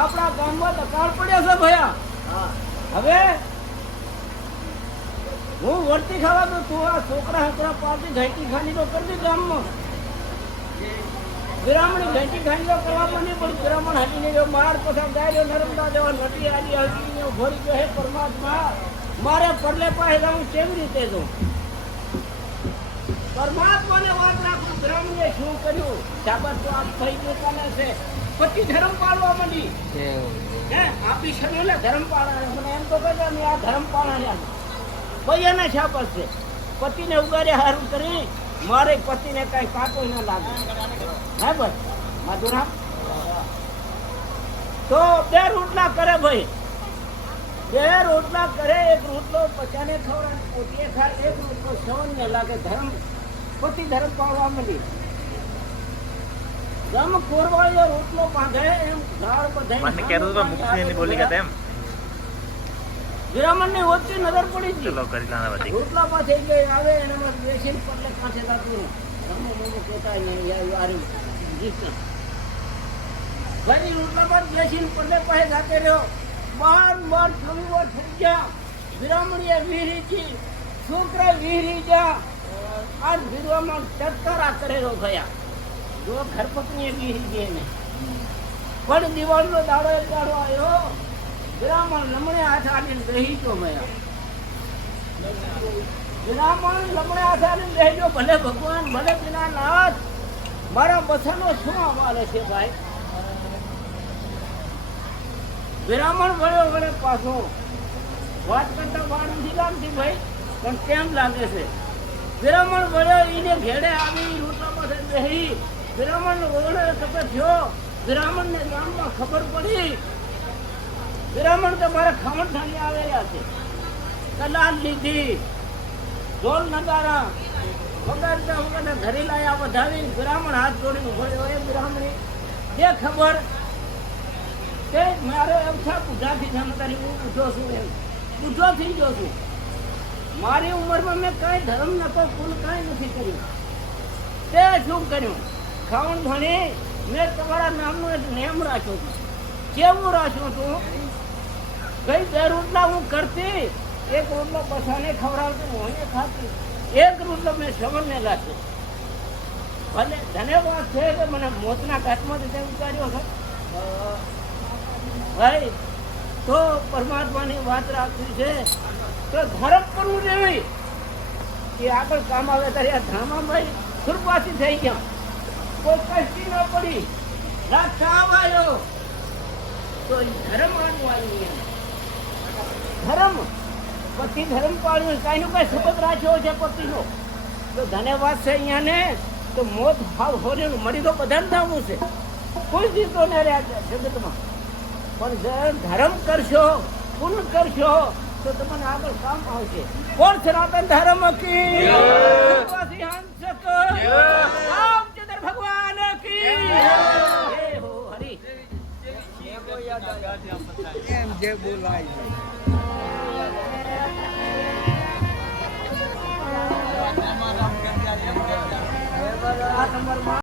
આપણા ગામમાં દકાળ પડ્યો છે ભયા. હવે હું વર્તી ખાવા તો તું આ છોકરા પાર્ટી ઘાટી ખાની તો કરજે ગામમાં. વિરામણી ઘાટી ખાની તો કરવા પણ પણ વિરામણ હાટીને જો માર પછી ગાયો નર્મદા જેવા નટી આલી હજી ભરી ગયો હે પરમાત્મા. મારે પડલે પાસે હું કેવી રીતે જોઉં? પરમાત્માને વાત રાખું. વિરામણીએ શું કર્યું? શાબાશ તો આપ થઈ ગયો છે. પછી ધર્મ પાળવા માંડી. હે આપી શરીરે ધર્મ પાળા. મને એમ તો કહે મેં આ ધર્મ પાળા ભાઈ એના શાબાશ છે. પતિને ઉગાડ્યા હારું કરી મારે પતિને કઈ કાંટો ના લાગે. હે ભાઈ માધુરામ તો 2 રોટલા કરે ભાઈ. 2 રોટલા કરે. એક રોટલો બચાને ખવડાવે પોતીએ ખાય. એક રોટલો સવન ને લાગે. ધર્મ પતિ ધર્મ પાળવા માંડી. ગમ કોરવાળીઓ રોટલો બાંધે એમ ઝાડ બધે મને કહેતો તો મુક્તિની બોલી કે તેમ વિરામણ ની ઓછી નજર પડી ગઈ. ચલો કરી લાના બધી રોટલા પાસે ગઈ આવે એનામાં બેસીને પડલે કાંઠે લાગતું ગમે મને કહેતા નહીં યાર જીત ભાઈ રોટલા પર બેસીને પડલે પાસે જાતે રહ્યો. બાર થોડી વાર થઈ ગયા. વિરામણીએ વીરી જી છોકરા વીરી જા આ વિરવામાં ચટકારા કરેલો ગયા. જો ઘર પત્ની વીરી ગઈ ને પણ દિવાળીનો દાડો એક દાડો આવ્યો. વિરામણ લમણે હાથ આવીને બેહી ગયો. વિરામણ લમણે હાથ આવીને બેહી ગયો. ભલે ભગવાન ભલે પેલા નાથ મારા બસાનો શું હવાલે છે ભાઈ? વિરામણ ભળ્યો વળે પાછો. વાત કરતા વાર નથી લાગતી ભાઈ પણ કેમ લાગે છે? વિરામણ ભળ્યો એને ઘેડે આવી રોટલા પાસે બેહી. વિરામણ ઓળે ખબર થયો. વિરામણ ને ગામમાં ખબર પડી. વિરામણ તો મારા ખામણ ઠાણી આવેલા છે. કલાલ લીધી ઢોલ નગારા વગાડતા વગાડતા ઘરે લાયા વધાવી. વિરામણ હાથ જોડીને ઉભો. એ વિરામણી જે ખબર કે મારો એમ છે બુઢાથી જાણકારી હું બુઢો છું. એમ બુઢો થઈ ગયો છું. મારી ઉંમરમાં મેં કઈ ધર્મ નતો કુલ કઈ નથી કર્યું. તે શું કર્યું? ખાવણ ભણી મેં તમારા નામનો એક નિયમ રાખ્યો હતો. કેવું રાખ્યો તું? ગઈ 2 રોટલા હું કરતી. એક રોટલો બસાને ખવડાવતી હું ખાતી. એક રોટલો મેં શ્રવણને લાગતી. ભલે ધન્યવાદ છે કે મને મોતના ઘાટમાંથી તે ઉતાર્યો છે ભાઈ. તો પરમાત્માની વાત રાખવી છે તો ધર્મ કરવું જોઈએ કે આગળ કામ આવે ત્યારે આ ધામા ભાઈ સુરપાસી થઈ ગયા. કોઈ કષ્ટી ન પડી. રાત કામ આવ્યો તો ધર્મ આનવાની. ધર્મ પતિ ધર્મ પાળ્યું. કઈ નું કઈ શપથ રાખ્યો છે પતિનો. તો ધન્યવાદ છે અહીંયા ને. તો મોત ભાવ હોરેલું મળી તો બધાને થવું છે. કોઈ જીતો ને રહ્યા જગતમાં. પણ ધર્મ કરશો પુણ્ય કરશો તો તમને આગળ કામ આવશે. કોણ સનાતન ધર્મ કી રામચંદ્ર ભગવાન કી હો હરી એમ જે બોલાય